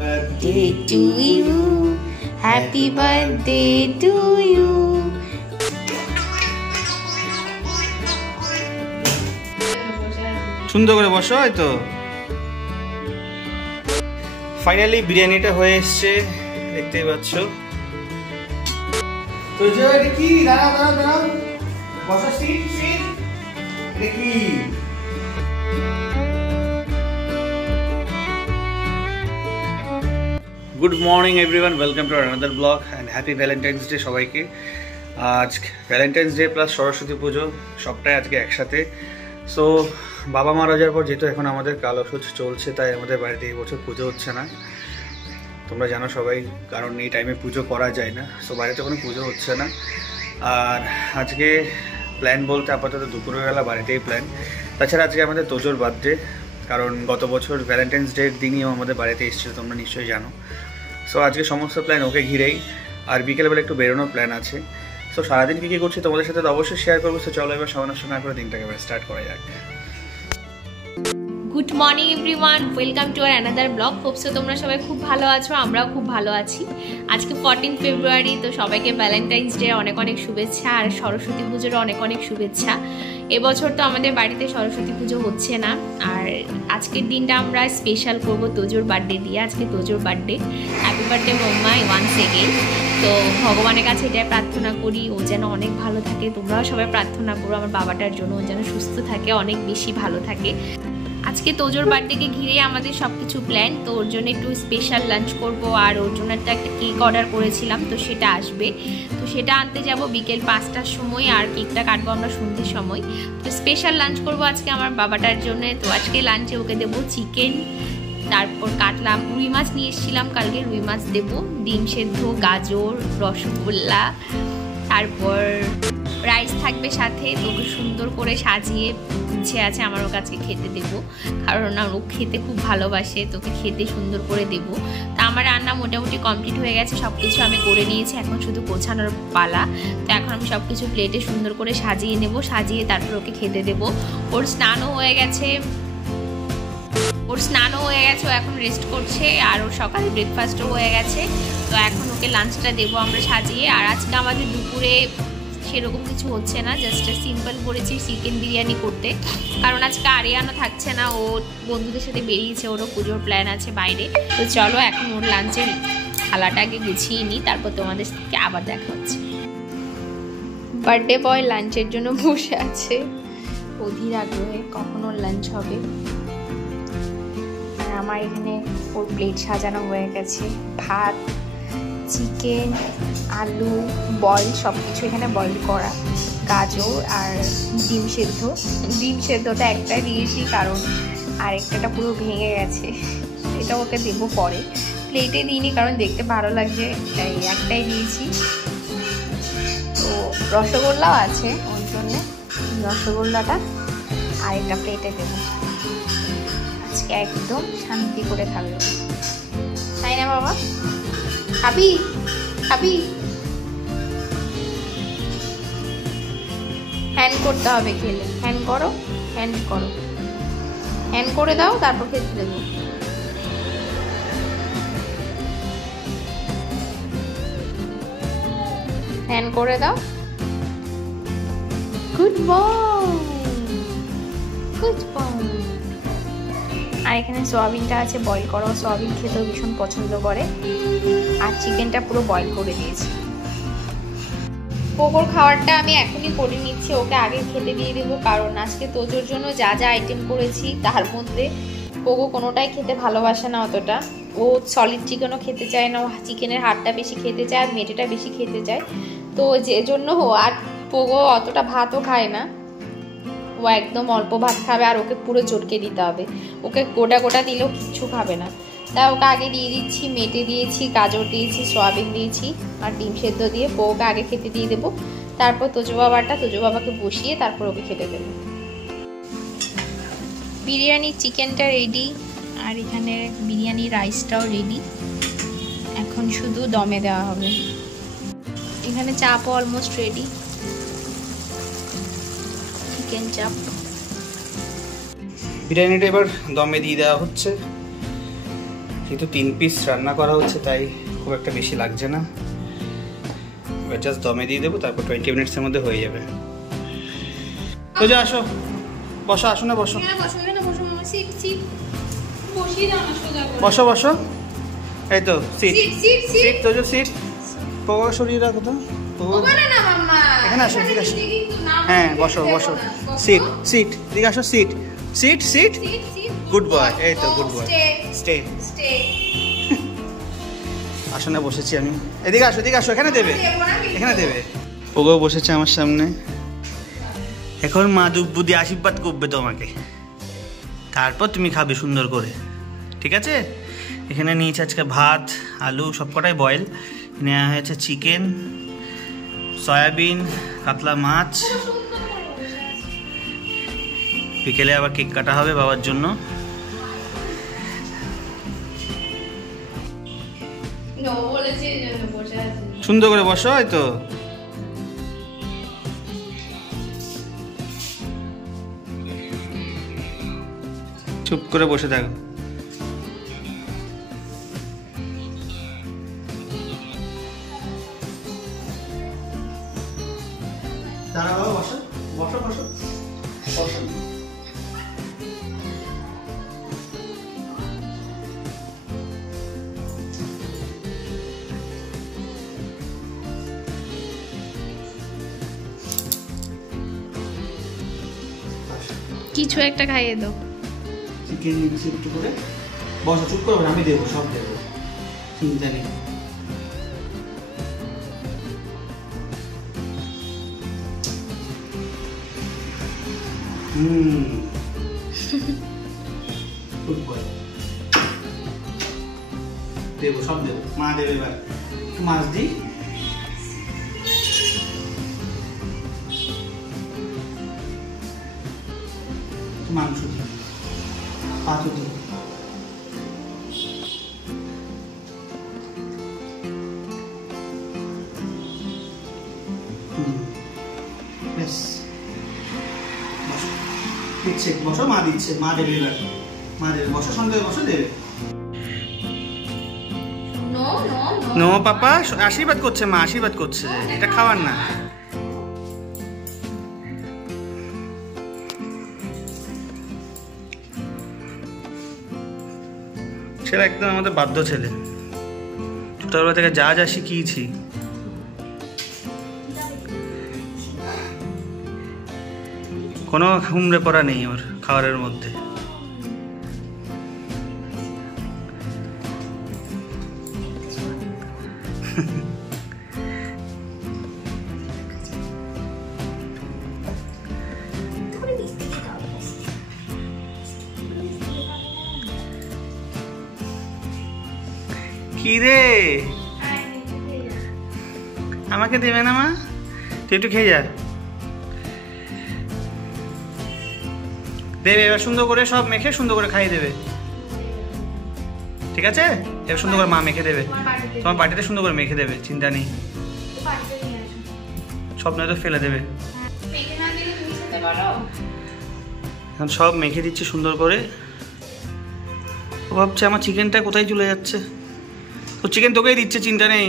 birthday to you, happy birthday to you. সুন্দর করে বসো। হয়তো ফাইনালি বিরিয়ানিটা হয়ে এসছে, দেখতেই পাচ্ছ। তো এটা কি? দাঁড়াও বসো। সিট এটা কি? Good morning everyone, welcome to another blog and happy Valentine's day সবাইকে। আজ ভ্যালেন্টাইন্স ডে প্লাস সরস্বতী পুজো সবটাই আজকে একসাথে। সো বাবা মারা যাওয়ার পর যেহেতু এখন আমাদের কাল ওষুধ চলছে, তাই আমাদের বাড়িতে এই বছর পুজো হচ্ছে না। তোমরা জানো সবাই, কারণ এই টাইমে পুজো করা যায় না। সো বাড়িতে কোনো পুজো হচ্ছে না। আর আজকে প্ল্যান বলতে আপাতত দুপুরবেলা বাড়িতেই প্ল্যান। তাছাড়া আজকে আমাদের তোজোর বার্থডে, কারণ গত বছর ভ্যালেন্টাইন্স ডের দিনইও আমাদের বাড়িতে এসেছিল, তোমরা নিশ্চয়ই জানো। সো আজকে সমস্ত প্ল্যান ওকে ঘিরেই। আর বিকেলবেলা একটু বেরোনোর প্ল্যান আছে। সো সারাদিন কী কী করছি তোমাদের সাথে তো অবশ্যই শেয়ার করবো। সো চলো এবার সবার সঙ্গে করে দিনটাকে এবার স্টার্ট করা যাক। Good morning everyone, welcome to our another blog. Hope so তোমরা সবাই খুব ভালো আছো, আমরাও খুব ভালো আছি। আজকে 14 ফেব্রুয়ারি, তো সবাইকে ভ্যালেন্টাইন্স ডে অনেক অনেক শুভেচ্ছা আর সরস্বতী পুজোরও অনেক অনেক শুভেচ্ছা। এবছর তো আমাদের বাড়িতে সরস্বতী পুজো হচ্ছে না, আর আজকের দিনটা আমরা স্পেশাল করব তোজোর বার্থডে দিয়ে। আজকে তোজোর বার্থডে, হ্যাপি বার্থডে মোম্মাই ওয়ান্স এগেইন। তো ভগবানের কাছে এটাই প্রার্থনা করি, ও যেন অনেক ভালো থাকে। তোমরাও সবাই প্রার্থনা করো আমার বাবাটার জন্য, ও যেন সুস্থ থাকে, অনেক বেশি ভালো থাকে। আজকে তোজোর বার্থডেকে ঘিরে আমাদের সব কিছু প্ল্যান। তো ওর জন্য একটু স্পেশাল লাঞ্চ করব, আর ওর জন্য একটা কেক অর্ডার করেছিলাম, তো সেটা আসবে। তো সেটা আনতে যাব বিকেল 5টার সময়, আর কেকটা কাটবো আমরা সন্ধ্যের সময়। তো স্পেশাল লাঞ্চ করব আজকে আমার বাবাটার জন্য। তো আজকে লাঞ্চে ওকে দেবো চিকেন, তারপর কাটলাম রুই মাছ নিয়ে এসেছিলাম কালকে, রুই মাছ দেবো, ডিম সেদ্ধ, গাজর, রসগোল্লা, তারপর রাইস থাকবে সাথে। তোকে সুন্দর করে সাজিয়ে ইচ্ছে আছে আমার ওর কাছে খেতে দেবো, কারণ ও খেতে খুব ভালোবাসে। তোকে খেতে সুন্দর করে দেবো। তা আমার রান্না মোটামুটি কমপ্লিট হয়ে গেছে, সব কিছু আমি করে নিয়েছি, এখন শুধু গোছানোর পালা। তো এখন আমি সব কিছু প্লেটে সুন্দর করে সাজিয়ে নেব, সাজিয়ে তারপর ওকে খেতে দেবো। ওর স্নানও হয়ে গেছে, ও এখন রেস্ট করছে, আর ওর সকালে ব্রেকফাস্টও হয়ে গেছে। তো এখন ওকে লাঞ্চটা দেবো আমরা সাজিয়ে। আর আজকে আমাদের দুপুরে সেরকম কিছু হচ্ছে না, জাস্ট সিম্পল করেছি চিকেন বিরিয়ানি করতে, কারণ আজকে আরিয়ানো থাকছে না, ও বন্ধুদের সাথে বেরিয়েছে, ওরও পুজোর প্ল্যান আছে বাইরে। তো চলো এখন ওর লাঞ্চের থালাটা আগে গুছিয়ে নিই, তারপর তোমাদের সাথে আবার দেখা হচ্ছে। বার্থডে বয় লাঞ্চের জন্য বসে আছে অধীর আগ্রহে, কখন ওর লাঞ্চ হবে। আর আমার এখানে ওর প্লেট সাজানো হয়ে গেছে, ভাত, চিকেন, আলু বয়েল, সব কিছু এখানে বয়েল করা, গাজর আর ডিম সেদ্ধ। ডিম সেদ্ধটা একটাই দিয়েছি, কারণ আরেকটাটা পুরো ভেঙে গেছে, এটা ওকে দেবো পরে। প্লেটে দিইনি কারণ দেখতে ভালো লাগছে, তাই একটাই দিয়েছি। তো রসগোল্লাও আছে, ওই জন্যে রসগোল্লাটা আরেকটা প্লেটে দেবো। আজকে একদম শান্তি করে খাবে, তাই না বাবা? খাবি হ্যান্ড করতে হবে, খেলে হ্যান্ড করে দাও, তারপর খেতে দেবো। হ্যান্ড করে দাও। Good boy. আর এখানে সোয়াবিনটা আছে বয়েল করা, সোয়াবিন খেতেও ভীষণ পছন্দ করে। আর চিকেনটা পুরো বয়েল করে দিয়েছি। পোকোর খাবারটা আমি এখনই করে নিচ্ছি, ওকে আগে খেতে দিয়ে দেবো, কারণ আজকে তোজোর জন্য যা যা আইটেম করেছি তার মধ্যে পোকো কোনোটাই খেতে ভালোবাসে না অতটা। ও সলিড চিকেনও খেতে চায় না, ও চিকেনের হাড়টা বেশি খেতে চায় আর মেটেটা বেশি খেতে চায়। তো যে জন্য আর পোকো অতটা ভাতও খায় না, ও একদম অল্প ভাত খাবে, আর ওকে পুরো চটকে দিতে হবে। ওকে গোটা দিলেও কিচ্ছু খাবে না, তাই ওকে আগে দিয়ে দিচ্ছি। মেটে দিয়েছি, গাজর দিয়েছি, সয়াবিন দিয়েছি, আর ডিম সেদ্ধ দিয়ে ওকে আগে খেতে দিয়ে দেবো। তারপর তোজো বাবাকে বসিয়ে তারপর ওকে খেতে দেবো। বিরিয়ানি চিকেনটা রেডি, আর এখানে বিরিয়ানি রাইসটাও রেডি, এখন শুধু দমে দেওয়া হবে। এখানে চাপও অলমোস্ট রেডি, চিকেন চাপ। বিরিয়ানিটা এবার দমে দিয়ে দেওয়া হচ্ছে। যেহেতু 3 পিস রান্না করা হচ্ছে তাই খুব একটা বেশি লাগছে না, জাস্ট দমে দিয়ে দেবো, তারপর 20 মিনিটসের মধ্যে হয়ে যাবে। তো যা আসো, বসো, আসো না, বসো বসো বসো, এই তো সিট সিট তো সিট, পোকা সরিয়ে রাখো তো, এখানে আসো, ঠিক আছে, হ্যাঁ বসো বসো, সিট সিট, ঠিক আসো, sit sit sit, good boy, এই তো গুড বয়, স্টে আসনে বসেছি আমি, এদিকে আসো, এদিকে আসো, এখানে দেবে, এখানে দেবে। ওগো বসেছে আমার সামনে, এখন মা দুধ বুদ্ধি আশীর্বাদ করবে তোমাকে, তারপর তুমি খাবে সুন্দর করে, ঠিক আছে? এখানে নিয়েছে আজকে ভাত, আলু সবকটাই বয়েল, নেওয়া হয়েছে চিকেন, সয়াবিন, কাতলা মাছ, বিকেলে আবার কেক কাটা হবে বাবার জন্য। সুন্দর করে বসো, হয়তো চুপ করে বসে থাকো। দাঁড়াও, বসো বসো বসো বসো। কিছু একটা খাইয়ে দাও। চিকেন নিচ্ছি একটু করে, বসো, চুপ করবে, আমি দেবো, সব দেবো, চিন্তা নেই। দেবো, সব দেবো, মা দেবে। এবার একটু মাছ দিই, মাংস দিই, পাথর দিই, বেশ দিচ্ছে, বসো, মা দিচ্ছে, মা দেবে, এবার মা দেবে, বসো, সন্ধ্যে বসো, দেবে। নো পাপা, আশীর্বাদ করছে মা, আশীর্বাদ করছে, এটা খাওয়ার না। ছেলে একদম আমাদের বাধ্য ছেলে, ছোটবেলা থেকে যা যা শিখিয়েছি। কোনো হুমড়ে পড়া নেই ওর খাবারের মধ্যে। কি রে, আমাকে দেবে না মা? তুই একটু খেয়ে যা, দেবে এবার সুন্দর করে সব মেখে সুন্দর করে খাইয়ে দেবে, ঠিক আছে? এবার সুন্দর করে মা মেখে দেবে, তোমার বাটিতে সুন্দর করে মেখে দেবে, চিন্তা নেই, সব নয় তো ফেলে দেবে। এখন সব মেখে দিচ্ছি সুন্দর করে। ও ভাবছে আমার চিকেনটা কোথায় চলে যাচ্ছে, তো চিকেন তোকেই দিচ্ছে, চিন্তা নেই।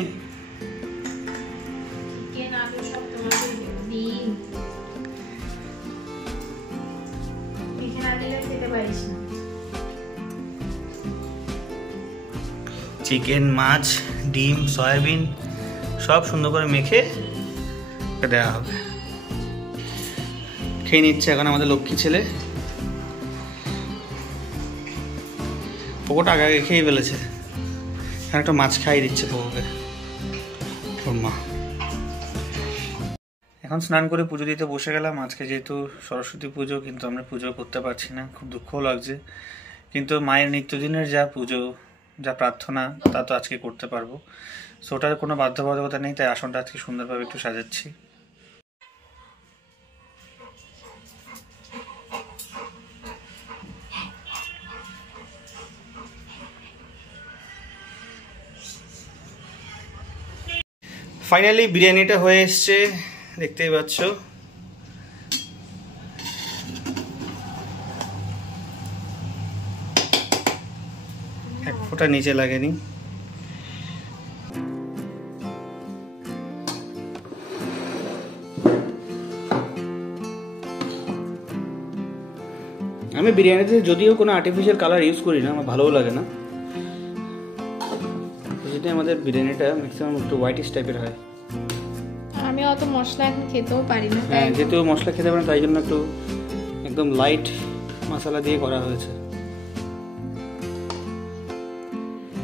চিকেন, মাছ, ডিম, সয়াবিন সব সুন্দর করে মেখে দেওয়া হবে। খেয়ে নিচ্ছে এখন আমাদের লক্ষ্মী ছেলে, পোকোটা আগে খেয়ে ফেলেছে, এখন একটা মাছ খাইয়ে দিচ্ছে পোকোকে ওর মা। এখন স্নান করে পুজো দিতে বসে গেলাম। আজকে যেহেতু সরস্বতী পুজো, কিন্তু আমরা পুজো করতে পারছি না, খুব দুঃখও লাগছে, কিন্তু মায়ের নিত্যদিনের যা পুজো, যা প্রার্থনা, তা তো আজকে করতে পারবো। সো ওটার কোনো বাধ্যবাধকতা নেই, তাই আসনটা আজকে সুন্দরভাবে একটু সাজাচ্ছি। ফাইনালি বিরিয়ানিটা হয়ে এসছে, দেখতেই পাচ্ছ। এক ফোঁটা নিচে লাগেনি। আমি বিরিয়ানিতে যদিও কোনো আর্টিফিশিয়াল কালার ইউজ করি না, আমার ভালোও লাগে না, যেটা আমাদের বিরিয়ানিটা ম্যাক্সিমাম একটু হোয়াইটিশ টাইপের হয়। আমি অত মশলা এখন খেতেও পারি না, হ্যাঁ যেহেতু মশলা খেতে পারি না তাই জন্য একটু একদম লাইট মশলা দিয়ে করা হয়েছে।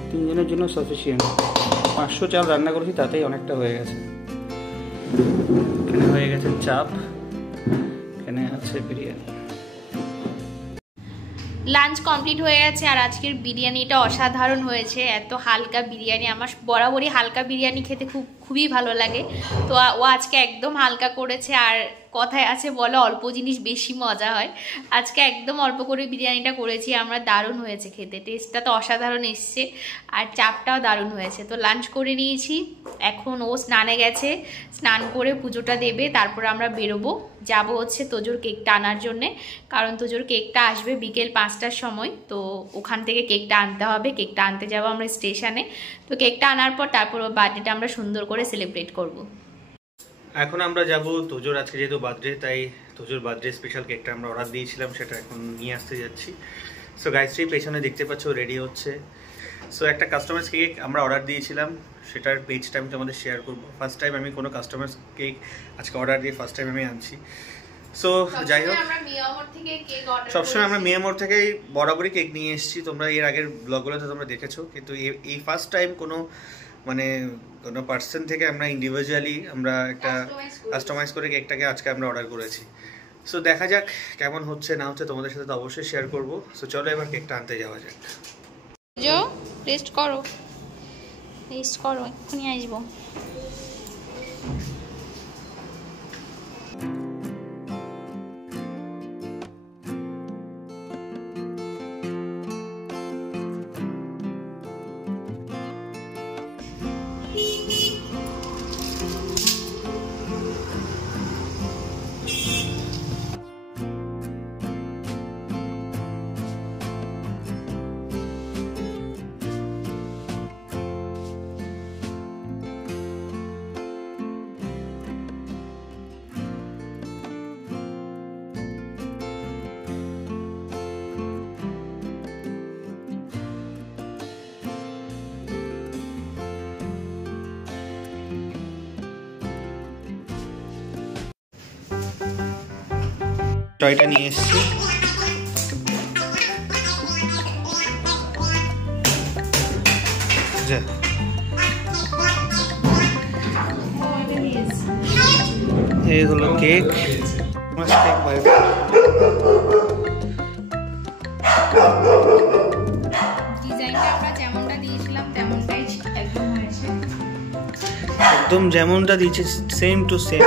3 জনের জন্য সাফিসিয়েন্ট। 500 চাল রান্না করেছি, তাতেই অনেকটা হয়ে গেছে। এখানে হয়ে গেছে চাপ, এখানে আছে বিরিয়ানি। লাঞ্চ কমপ্লিট হয়ে গেছে আর আজকের বিরিয়ানিটা অসাধারণ হয়েছে। এত হালকা বিরিয়ানি, আমার বরাবরই হালকা বিরিয়ানি খেতে খুবই ভালো লাগে, তো ও আজকে একদম হালকা করেছে। আর কথায় আছে বলে অল্প জিনিস বেশি মজা হয়, আজকে একদম অল্প করে বিরিয়ানিটা করেছি আমরা। দারুণ হয়েছে খেতে, টেস্টটা তো অসাধারণ এসছে আর চাপটাও দারুণ হয়েছে। তো লাঞ্চ করে নিয়েছি, এখন ও স্নানে গেছে, স্নান করে পুজোটা দেবে, তারপর আমরা বেরোবো, যাব হচ্ছে তোজোর কেকটা আনার জন্যে, কারণ তোজোর কেকটা আসবে বিকেল 5টার সময়। তো ওখান থেকে কেকটা আনতে হবে, কেকটা আনতে যাবো আমরা স্টেশনে। তো কেকটা আনার পর তারপর ওর বার্থডেটা আমরা সুন্দর করে সেলিব্রেট করব। এখন আমরা যাব তোজোর, আজকে যেহেতু বার্থডে তাই তোজোর বার্থডে স্পেশাল কেকটা আমরা অর্ডার দিয়েছিলাম, সেটা এখন নিয়ে আসতে যাচ্ছি। সো গাইস্ট্রি পেছনে দেখতে পাচ্ছ রেডি হচ্ছে। সো একটা কাস্টমাইজ কেক আমরা অর্ডার দিয়েছিলাম, সেটার পেজটা আমি তোমাদের শেয়ার করবো। ফার্স্ট টাইম আমি কোনো কাস্টমাইজ কেক আজকে অর্ডার দিয়ে ফার্স্ট টাইম আমি আনছি। সো যাই হোক, সবসময় আমরা মিয়ামোর থেকেই বরাবরই কেক নিয়ে এসেছি, তোমরা এর আগের ব্লগগুলোতে তোমরা দেখেছো, কিন্তু এই ফার্স্ট টাইম কোনো মানে কোনো পার্সন থেকে আমরা ইন্ডিভিজুয়ালি আমরা একটা কাস্টমাইজ করে কেকটাকে আজকে আমরা অর্ডার করেছি। সো দেখা যাক কেমন হচ্ছে না হচ্ছে, তোমাদের সাথে তো অবশ্যই শেয়ার করবো। সো চলো এবার কেকটা আনতে যাওয়া যাক। রেস্ট করো, রেস্ট করো, এক্ষুনি আসবো। টয়টা নিয়ে এসেছি, এই হলো কেক। ডিজাইনটা আমরা যেমনটা দিয়েছিলাম তেমনটাই একদম হয়েছে, একদম যেমনটা দিয়েছে সেম টু সেম।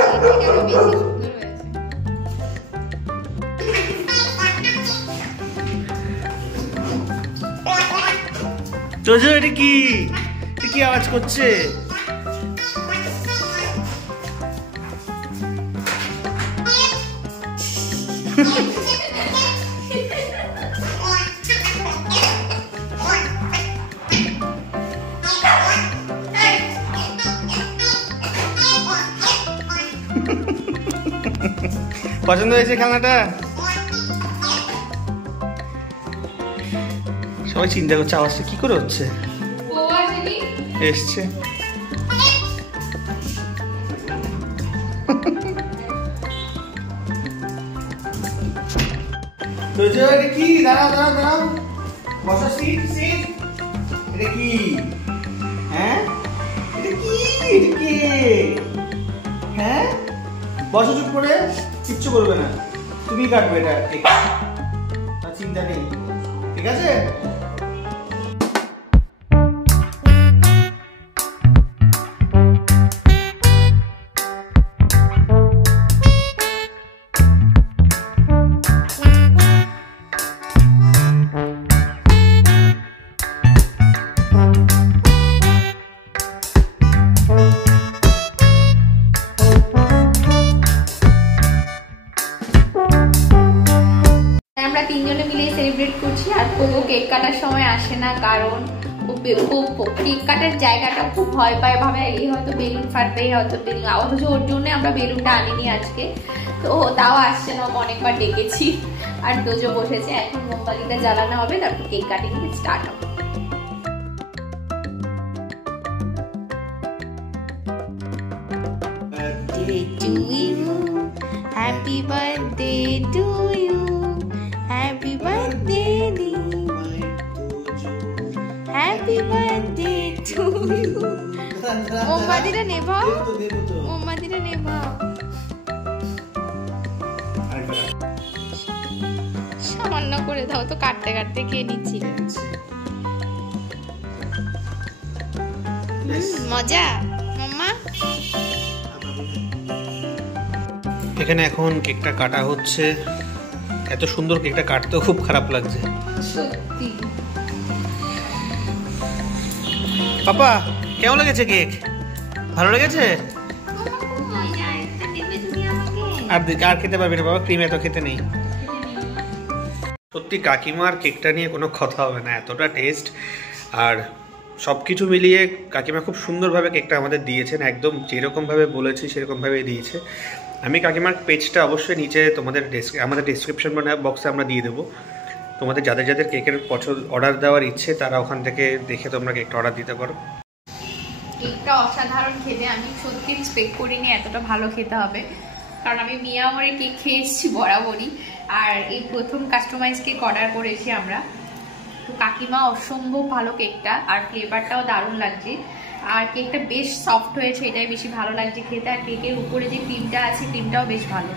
তোজো এটা কি আওয়াজ করছে? পছন্দ হয়েছে খেলনাটা? সবাই চিন্তা করছে আওয়াজটা কি করে হচ্ছে, এসছে। এটা কি? দাঁড়াও বসো, সিট। এটা কি? হ্যাঁ এটা কি? হ্যাঁ বসো, চুপ করে, কিচ্ছু করবে না, তুমি কাটবে এটা, চিন্তা নেই, ঠিক আছে? আমরা 3 জনে মিলে সেলিব্রেট করছি। আর তবু কেক কাটার সময় আসে না, কারণ কেক কাটার জায়গাটা খুব ভয় পায়, ভাবে এই হয়তো বেলুন ফাটবে, হয়তো বেলুন, অথচ ওর জন্য আমরা বেলুনটা আনিনি আজকে। তো তাও আসছে না, অনেকবার ডেকেছি। আর তোজো বসেছে, এখন মোমবাতিটা জ্বালানো হবে, তারপর কেক কাটিং স্টার্ট হবে। Happy birthday to you, happy birthday happy birthday to you. মোমবাতিটা নেভাও, মোমবাতিটা নেভাও। সামান্য করে দাও তো, কাটতে কাটতে খেয়ে নিচ্ছি। মজা মাম্মা। এখানে এখন কেকটা কাটা হচ্ছে। এত সুন্দর কেকটা কাটতেও খুব খারাপ লাগছে সত্যি। পাপা কেমন লেগেছে কেক? ভালো লেগেছে? আর খেতে পারবি না বাবা, ক্রিম এত খেতে নেই। সত্যি কাকিমার কেকটা নিয়ে কোনো কথা হবে না, এতটা টেস্ট। আর সব কিছু মিলিয়ে কাকিমা খুব সুন্দরভাবে কেকটা আমাদের দিয়েছেন, একদম যেরকমভাবে বলেছি সেরকমভাবে দিয়েছে। আমি কাকিমার পেজটা অবশ্যই নিচে তোমাদের আমাদের ডিসক্রিপশন বক্সে আমরা দিয়ে দেবো। তোমাদের যাদের যাদের কেকের অর্ডার দেওয়ার ইচ্ছে তারা ওখান থেকে দেখে তোমরা কেকটা অর্ডার দিতে পারো। কেকটা অসাধারণ খেতে, আমি সত্যি এক্সপেক্ট করিনি এতটা ভালো খেতে হবে, কারণ আমি মিয়ামরের কেক খেয়ে এসেছি বরাবরই, আর এই প্রথম কাস্টমাইজ কেক অর্ডার করেছি আমরা। তো কাকিমা অসম্ভব ভালো কেকটা, আর ফ্লেভারটাও দারুণ লাগছে, আর কেকটা বেশ সফট হয়েছে, এটাই বেশি ভালো লাগছে খেতে। আর কেকের উপরে যে ক্রিমটা আছে, ক্রিমটাও বেশ ভালো,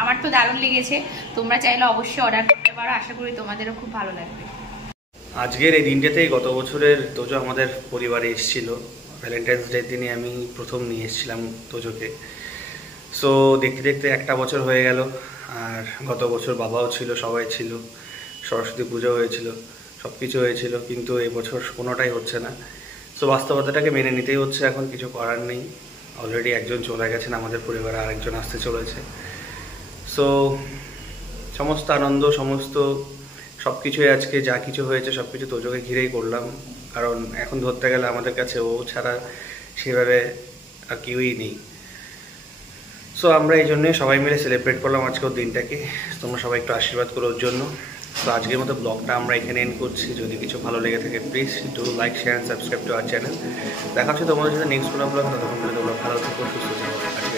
আমার তো দারুণ লেগেছে। তোমরা চাইলে অবশ্যই অর্ডার করতে পারো, আশা করি তোমাদেরও খুব ভালো লাগবে। আজকের এই দিনটাতেই গত বছরের তোজো আমাদের পরিবারে এসেছিল। ভ্যালেন্টাইন্স ডের দিনে আমি প্রথম নিয়ে এসেছিলাম তোজোকে। সো দেখতে দেখতে একটা বছর হয়ে গেল, আর গত বছর বাবাও ছিল, সবাই ছিল, সরস্বতী পুজো হয়েছিল, সব কিছু হয়েছিল, কিন্তু এই বছর কোনোটাই হচ্ছে না। সো বাস্তবতাটাকে মেনে নিতেই হচ্ছে, এখন কিছু করার নেই। অলরেডি একজন চলে গেছেন আমাদের পরিবারে, আরেকজন আসতে চলেছে। সো সমস্ত আনন্দ, সমস্ত সব কিছুই আজকে যা কিছু হয়েছে সব কিছু তোজোকে ঘিরেই করলাম, কারণ এখন ধরতে গেলে আমাদের কাছে ও ছাড়া সেভাবে আর কেউই নেই। সো আমরা এই জন্যই সবাই মিলে সেলিব্রেট করলাম আজকের দিনটাকে। তোমরা সবাই একটু আশীর্বাদ করো ওর জন্য। তো আজকের মতো ব্লগটা আমরা এখানে এন্ড করছি। যদি কিছু ভালো লেগে থাকে please do like, share and subscribe to our channel. দেখা হচ্ছে তোমাদের সাথে নেক্সট কোনো ব্লগ। ততক্ষণ তোমরা ভালো থেকো, সুস্থ থেকো।